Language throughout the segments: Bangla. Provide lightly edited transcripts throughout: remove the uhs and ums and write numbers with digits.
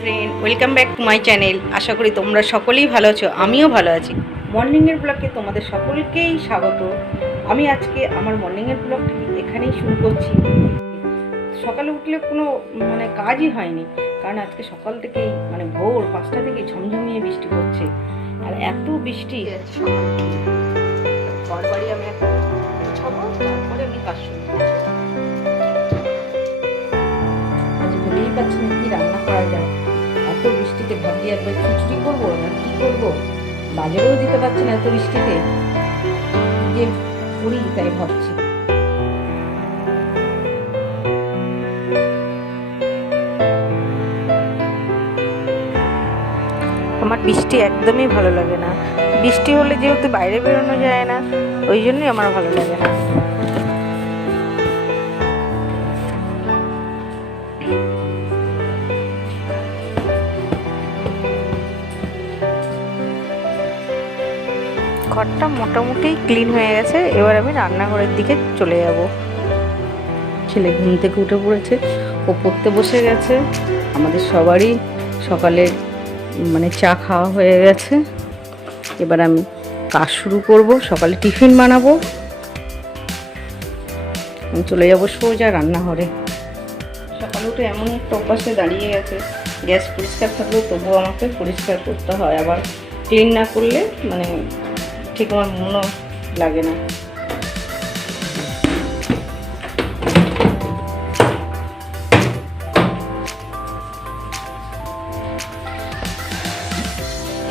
Friend, welcome back to my channel. আশা করি তোমরা সকলেই ভালো আছো, আমিও ভালো আছি। মর্নিংয়ের ব্লগে তোমাদের সকলকেই স্বাগত। আমি আজকে আমার মর্নিংয়ের ব্লগটি এখানেই শুরু করছি। সকালে উঠলে কোনো কাজই হয়নি, কারণ আজকে সকাল থেকেই ভোর 5টা থেকে ঝমঝমিয়ে বৃষ্টি পড়ছে। আর এত বৃষ্টি ঘর বাড়ি আমি এখন গুছাবো, তারপরে আমি কাজ শুরু করবো। আজ ভেবেই পাচ্ছি না কি রান্না করা যায়। এত বৃষ্টিতে ভাবছি একবার খিচুড়ি করবো না কি করবো, বাজারেও দিতে পারছি না এত বৃষ্টিতে, যে করি তাই ভাবছি। আমার বৃষ্টি একদমই ভালো লাগে না। বৃষ্টি হলে যেহেতু বাইরে বেরোনো যায় না, ওই জন্যই আমার ভালো লাগে না। ঘরটা মোটামুটি ক্লিন হয়ে গেছে, এবার আমি রান্নাঘরের দিকে চলে যাব। ছেলে ঘুম থেকে উঠে পড়েছে, ও পড়তে বসে গেছে। আমাদের সবারই সকালে চা খাওয়া হয়ে গেছে। এবার আমি কাজ শুরু করব, সকালে টিফিন বানাবো। আমি চলে যাবো সোজা রান্নাঘরে। সকালে উঠে এমন একটা অভ্যাসে দাঁড়িয়ে গেছে, গ্যাস পরিষ্কার থাকলেও তবুও আমাকে পরিষ্কার করতে হয়। আবার ক্লিন না করলে ঠিক আমার মনও লাগে না।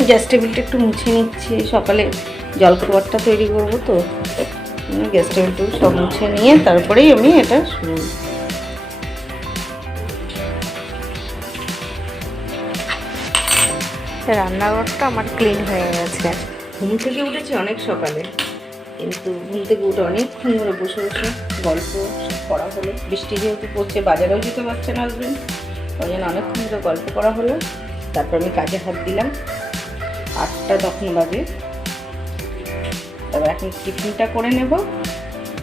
গ্যাস টেবিলটা একটু মুছে নিচ্ছি, সকালে জলখাবারটা তৈরি করবো তো। গ্যাস টেবিলটা সব মুছে নিয়ে তারপরেই আমি এটা শুরু। রান্নাঘরটা আমার ক্লিন হয়ে গেছে। ঘুম থেকে উঠেছি অনেক সকালে, কিন্তু ঘুম থেকে উঠে অনেকক্ষণ ধরে বসে বসে গল্প করা হলো। বৃষ্টি যেহেতু পড়ছে, বাজারেও যেতে পারছে না আসবেন, ওই জন্য অনেকক্ষণ ধরে গল্প করা হলো। তারপর আমি কাজে হাত দিলাম। 8টা তখন বাজে। তারপর এখন টিফিনটা করে নেব,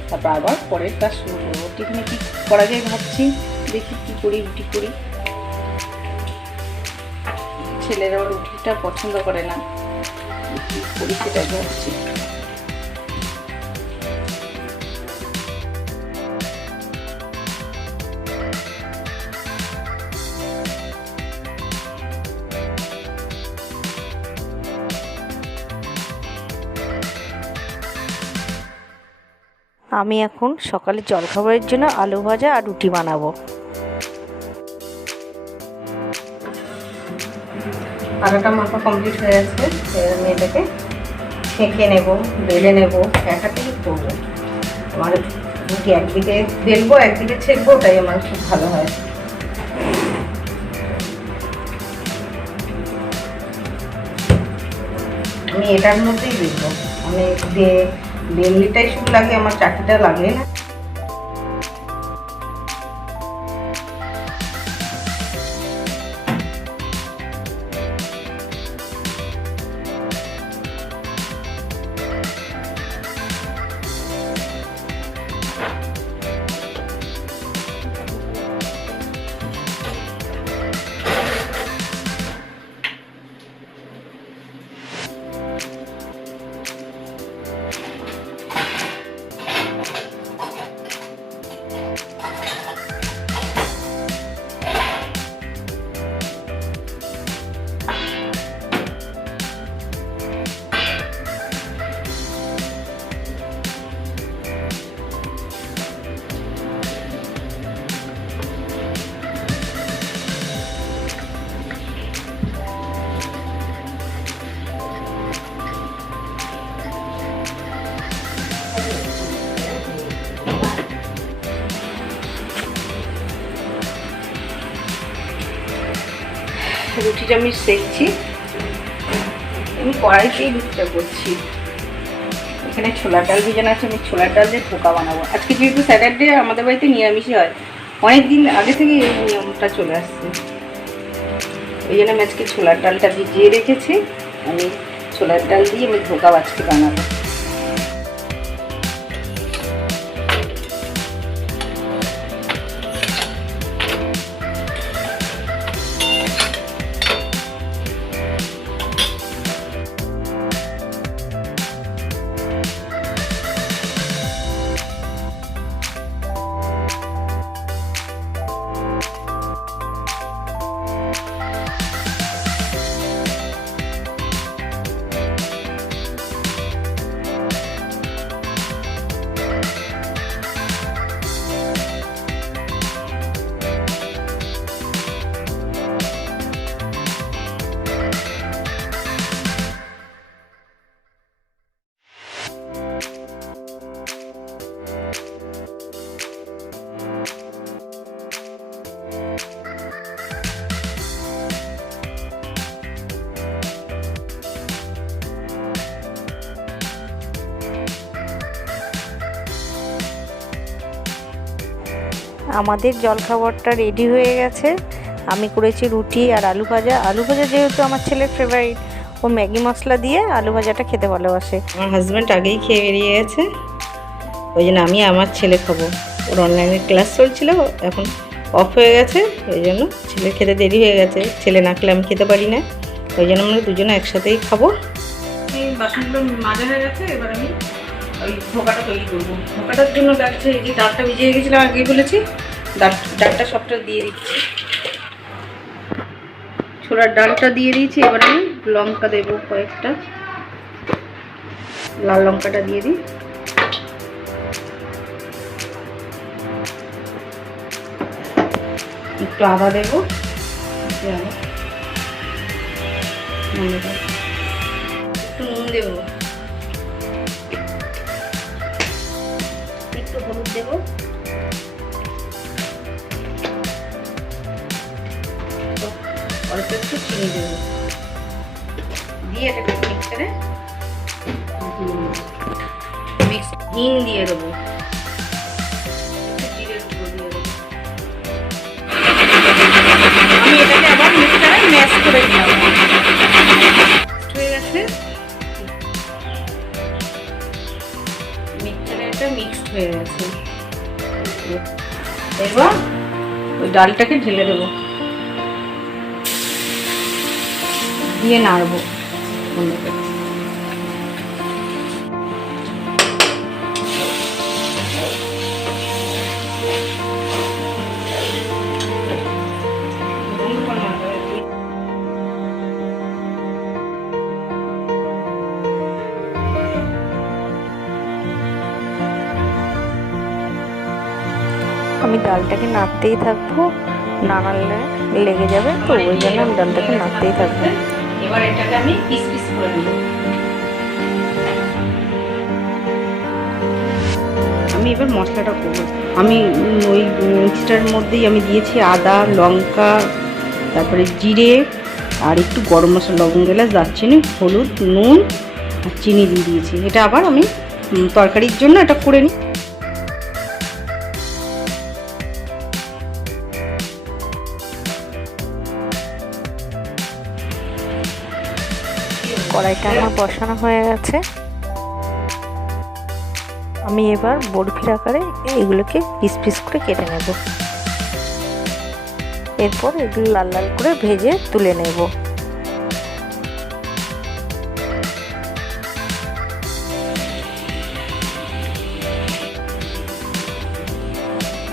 তারপর আবার পরের কাজ শুরু করবো। টিফিনে কী করা যায় ভাবছি, দেখি কী করি। রুটি করি, ছেলেরা রুটিটা পছন্দ করে না, করি সেটাই ভাবছি। আমি এখন সকালে জলখাবারের জন্য আলু ভাজা আর রুটি বানাবো। আটাটা মাখা কমপ্লিট হয়ে গেছে, আমি এটাকে ছেঁকে নেব, বেলে নেব, এক হাতেই করবো। আমার রুটি একদিকে বেলবো একদিকে ছেঁকবো, তাই আমার খুব ভালো হয়। আমি এটার মধ্যেই বেলবো, বেলনিটাই শুধু লাগে, আমার চাটনিটা লাগে না। রুটিটা আমি সেঁকছি, আমি কড়াইতেই রুটিটা করছি। এখানে ছোলার ডাল ভিজানো আছে, আমি ছোলার ডাল দিয়ে পোকা বানাবো। আজকে যেহেতু স্যাটারডে, আমাদের বাড়িতে নিরামিষই হয়, অনেক দিন আগে থেকে এই নিয়মটা চলে আসছে। ওই জন্য আমি আজকে ছোলার ডালটা ভিজিয়ে রেখেছি। আমি ছোলার ডাল দিয়ে আমি ধোকা আজকে বানাবো। আমাদের জলখাবারটা রেডি হয়ে গেছে। আমি করেছি রুটি আর আলু ভাজা। আলু ভাজা যেহেতু আমার ছেলের ফেভারিট, ও ম্যাগি মশলা দিয়ে আলু ভাজাটা খেতে ভালোবাসে। আমার হাজব্যান্ড আগেই খেয়ে বেরিয়ে গেছে, ওই জন্য আমি আমার ছেলে খাবো। ওর অনলাইনে ক্লাস চলছিল, এখন অফ হয়ে গেছে, ওই জন্য ছেলে খেতে দেরি হয়ে গেছে। ছেলে না খেলে আমি খেতে পারি না, ওই জন্য আমরা দুজনে একসাথেই খাবো। এই বাসনগুলো মাজা হয়ে গেছে, এবার আমি ওই ধোকাটা তৈরি করবো। ধোকাটার জন্য লাগছে, এই যে ডালটা ভিজিয়ে গেছিলাম আগেই বলেছি, ডালটা সবটা দিয়ে দিচ্ছি। ছোলার ডালটা দিয়ে দিয়েছি। এবার আমি লঙ্কা দেবো কয়েকটা, লাল লঙ্কাটা দিয়ে দিই। একটু আদা দেবো, একটু নুন দেবো, একটু হলুদ দেবো, অল্প একটু চিনি দেবো, দিয়ে এটাকে মিক্সারে হিং দিয়ে দেবো, জিরের গুঁড়ো দিয়ে দেবো। আমি এটাকে আবার মিক্সারে ম্যাশ করে দিলাম। হয়ে গেছে, মিক্সারে এটা মিক্সড হয়ে গেছে। এবার ওই ডালটাকে ঢেলে দেবো, দিয়ে নাড়বো। আমি ডালটাকে নাড়তেই থাকবো, না নাড়লে লেগে যাবে, তো ওই জন্য আমি ডালটাকে নাড়তেই থাকবো। এবার এটাকে আমি পিস পিস করে দেবো। আমি এবার মশলাটা করবো। আমি ওই মিক্সটার মধ্যেই আমি দিয়েছি আদা, লঙ্কা, তারপরে জিরে আর একটু গরম মশলা, লবঙ্গ, এলাচ, দারচিনি, হলুদ, নুন আর চিনি দিয়ে দিয়েছি। এটা আবার আমি তরকারির জন্য এটা করে নিই। কড়াইটা আমার বসানো হয়ে গেছে। আমি এবার বরফির আকারে এগুলোকে পিস পিস করে কেটে নেব। এরপর এগুলো লাল লাল করে ভেজে তুলে নেব।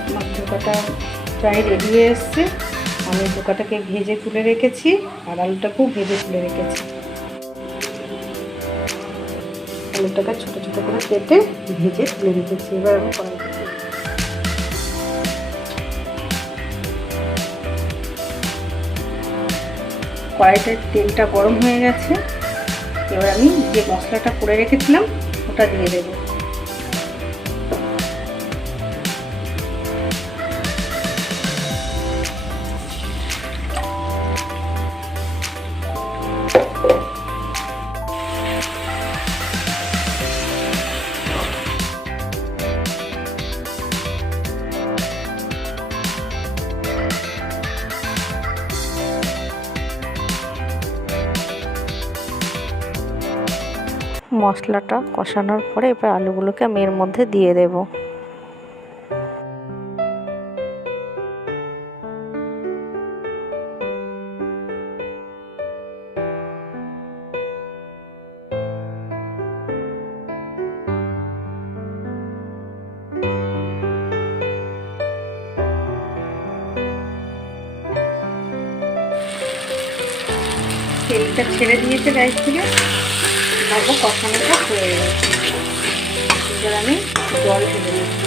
আমার ধোকাটা প্রায় রেডি হয়ে এসছে। আমি ধোকাটাকে ভেজে তুলে রেখেছি আর আলুটাকেও ভেজে তুলে রেখেছি। আলুটাকে ছোটো ছোটো করে কেটে ভেজে তুলে রেখেছি। এবার আমি কড়াইটার তেলটা গরম হয়ে গেছে। এবার আমি যে মশলাটা করে রেখেছিলাম ওটা দিয়ে দেবো। মশলাটা কষানোর পরে এবার আলুগুলোকে আমি এর মধ্যে দিয়ে দেব। তেলটা ছেড়ে দিয়েছে গ্যাস থেকে, তারপর কষানোটা হয়ে গেছে। এবার আমি জল ঢেলে দিচ্ছি,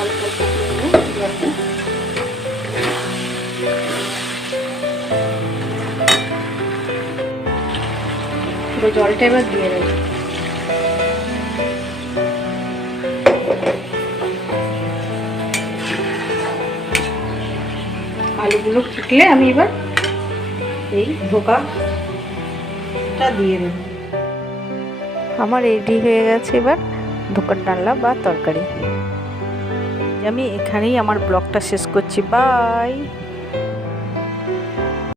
অল্প পুরো জলটা এবার দিয়ে দেবো। আলুগুলো ফুটলে আমি এবার এই ধোকাটা দিয়ে দেব। আমার রেডি হয়ে গেছে এবার ধোকার ডালনা বা তরকারি। আমি এখানেই আমার ব্লগটা শেষ করছি। বাই।